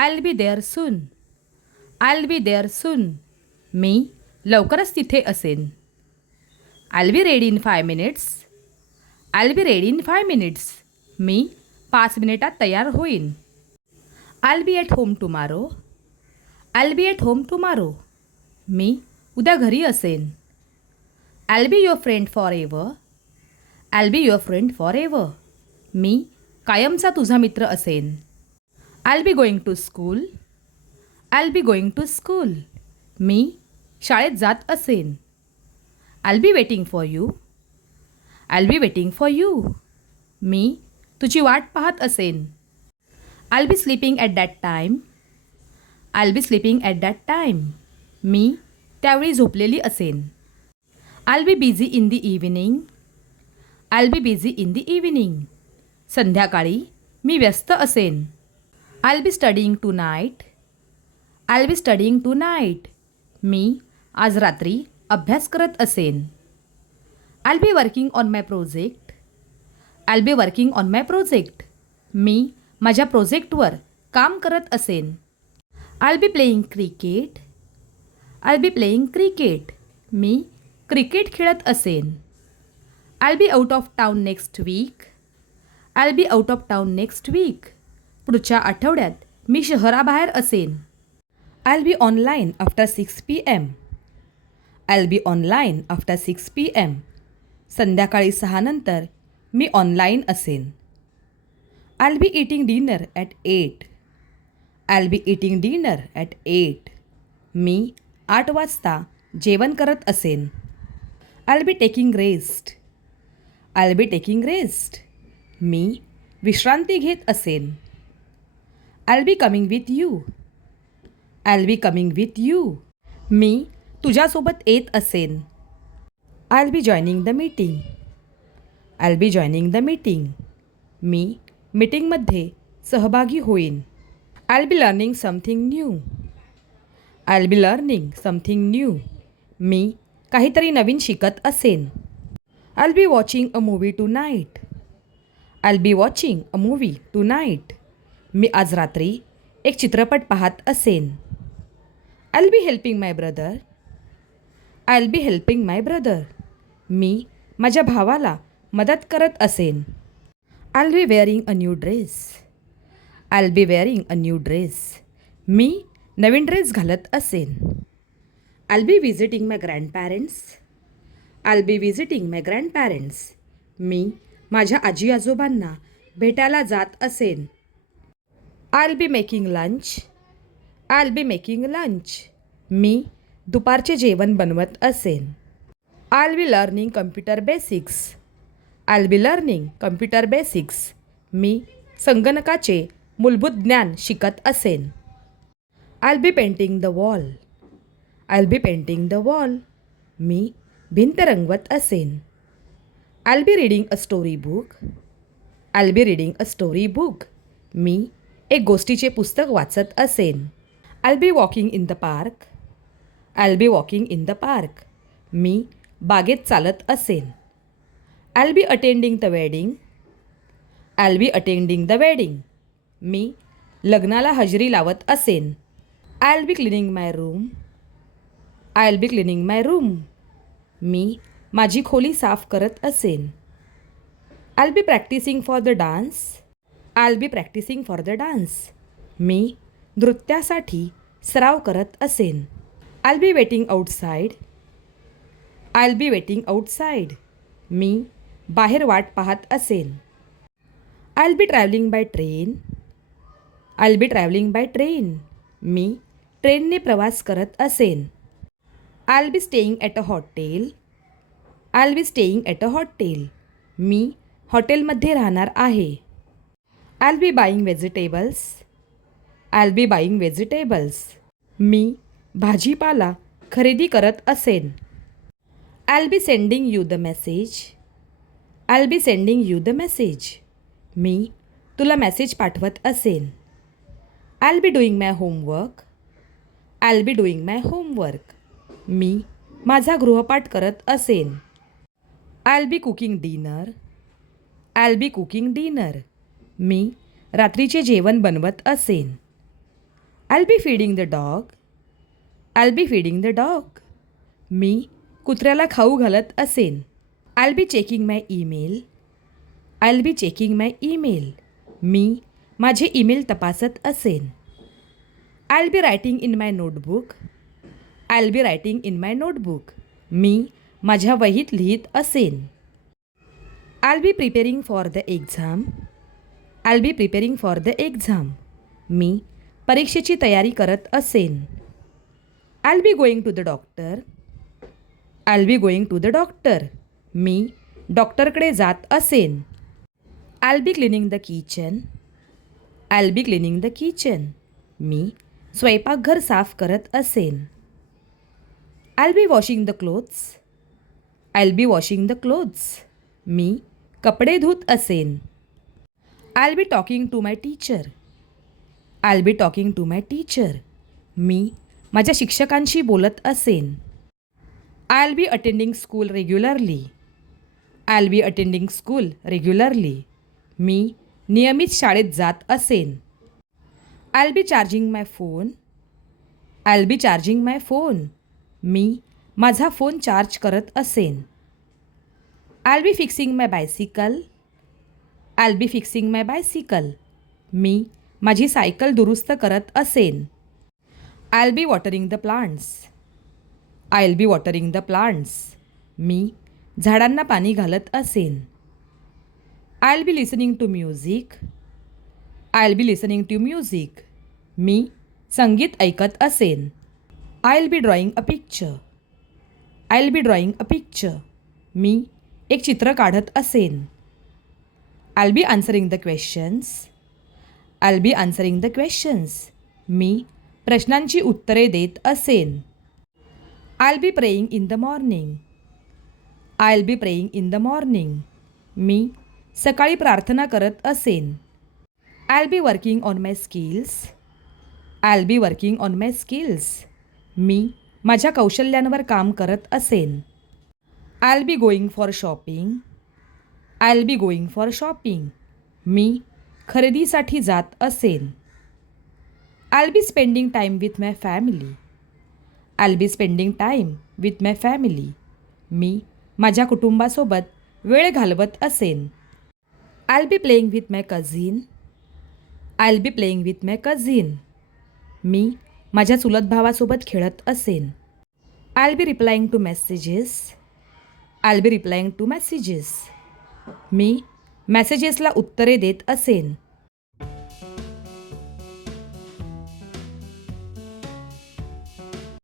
I'll be there soon. I'll be there soon. मी लवकरच तिथे असेन. I'll be ready in 5 minutes. I'll be ready in 5 minutes. मी 5 मिनिटात तयार होईन. I'll be at home tomorrow. I'll be at home tomorrow. मी उद्या घरी असेन. I'll be your friend forever. I'll be your friend forever. मी कायमचा तुझा मित्र असेन. I'll be going to school. I'll be going to school. मी शाळेत जात असेन. I'll be waiting for you. I'll be waiting for you. मी तुझी वाट पाहत असेन. I'll be sleeping at that time. I'll be sleeping at that time. मी त्यावेळी झोपलेली असेन. I'll be busy in the evening. I'll be busy in the evening. संध्याकाळी मी व्यस्त असेन. I'll be studying tonight. I'll be studying tonight. मी आज रात्री अभ्यास करत असेन. I'll be working on my project. I'll be working on my project. मी माझ्या प्रोजेक्टवर काम करत असेन. I'll be playing cricket. I'll be playing cricket. Me cricket खेळत असेन. I'll be out of town next week. I'll be out of town next week. पुढच्या आठवड्यात मी शहराबाहेर असेन. I'll be online after 6 p.m. I'll be online after 6 p.m. संध्याकाळी 6 नंतर मी online असेन. I'll be eating dinner at 8. I'll be eating dinner at 8. मी 8 वाजता जेवण करत असेन. I'll be taking rest. I'll be taking rest. मी विश्रांती घेत असेन. I'll be coming with you. I'll be coming with you. मी तुझ्यासोबत येत असेन. I'll be joining the meeting. I'll be joining the meeting. मी मीटिंगमध्ये सहभागी होईन. I'll be learning something new. I'll be learning something new. मी काहीतरी नवीन शिकत असेन. I'll be watching a movie tonight. I'll be watching a movie tonight. मी आज रात्री एक चित्रपट पाहत असेन. I'll be helping my brother. I'll be helping my brother. मी माझ्या भावाला मदत करत असेन. I'll be wearing a new dress. I'll be wearing a new dress. Me Naveen dress घालत असेन. I'll be visiting my grandparents. I'll be visiting my grandparents. मी माझ्या आजी आजोबांना भेटायला जात असेन. I'll be making lunch. I'll be making lunch. मी दुपारचे जेवण बनवत असेन. I'll be learning computer basics. I'll be learning computer basics. मी संगणकाचे मूलभूत ज्ञान शिकत असेन. I'll be painting the wall. I'll be painting the wall. मी भिंत रंगवत असेन. I'll be reading a story book. I'll be reading a story book. मी एक गोष्टीचे पुस्तक वाचत असेन. I'll be walking in the park. I'll be walking in the park. मी बागेत चालत असेन. I'll be attending the wedding. I'll be attending the wedding. मी लग्नाला हजेरी लावत असेन. I'll be cleaning my room. I'll be cleaning my room. मी माझी खोली साफ करत असेन. I'll be practicing for the dance. I'll be practicing for the dance. मी नृत्यासाठी सराव करत असेन. I'll be waiting outside. I'll be waiting outside. मी बाहेर वाट पाहत असेन. I'll be traveling by train. I'll be traveling by train. मी ट्रेनने प्रवास करत असेन. I'll be staying at a hotel. I'll be staying at a hotel. मी हॉटेलमध्ये राहणार आहे. I'll be buying vegetables. I'll be buying vegetables. मी भाजीपाला खरेदी करत असेन. I'll be sending you the message. I'll be sending you the message. मी तुला message पाठवत असेन. I'll be doing my homework. I'll be doing my homework. मी माझा गृहपाठ करत असेन. I'll be cooking dinner. I'll be cooking dinner. मी रात्रीचे जेवण बनवत असेन. I'll be feeding the dog. I'll be feeding the dog. मी कुत्र्याला खाऊ घालत असेन. I'll be checking my email. I'll be checking my email. मी माझे ईमेल तपासत असेन. I'll be writing in my notebook. I'll be writing in my notebook. मी माझ्या वहीत लिहित असेन. I'll be preparing for the exam. I'll be preparing for the exam. मी परीक्षेची तयारी करत असेन. I'll be going to the doctor. I'll be going to the doctor. मी डॉक्टरकडे जात असेन. I'll be cleaning the kitchen. I'll be cleaning the kitchen. मी स्वयंपाकघर साफ करत असेन. I'll be washing the clothes. I'll be washing the clothes. मी कपडे धुत असेन. I'll be talking to my teacher. I'll be talking to my teacher. मी माझ्या शिक्षकांशी बोलत असेन. I'll be attending school regularly. I'll be attending school regularly. मी नियमित शाळेत जात असेन. I'll be charging my phone. I'll be charging my phone. मी माझा phone charge करत असेन. I'll be fixing my bicycle. I'll be fixing my bicycle. मी माझी cycle दुरुस्त करत असेन. I'll be watering the plants. I'll be watering the plants. मी झाडांना पाणी घालत असेन. I'll be listening to music. I'll be listening to music. मी संगीत ऐकत असेन. I'll be drawing a picture. I'll be drawing a picture. मी एक चित्र काढत असेन. I'll be answering the questions. I'll be answering the questions. मी प्रश्नांची उत्तरे देत असेन. I'll be praying in the morning. I'll be praying in the morning. मी सकाळी प्रार्थना करत असेन. I'll be working on my skills. I'll be working on my skills. मी माझ्या कौशल्यांवर काम करत असेन. I'll be going for shopping. I'll be going for shopping. मी खरेदीसाठी जात असेन. I'll be spending time with my family. I'll be spending time with my family. मी माझ्या कुटुंबासोबत वेळ घालवत असेन. I'll be playing with my cousin. I'll be playing with my cousin. मी माझ्या चुलत भावासोबत खेळत असेन. I'll be replying to messages. I'll be replying to messages. मी मेसेजेसला उत्तरे देत असेन.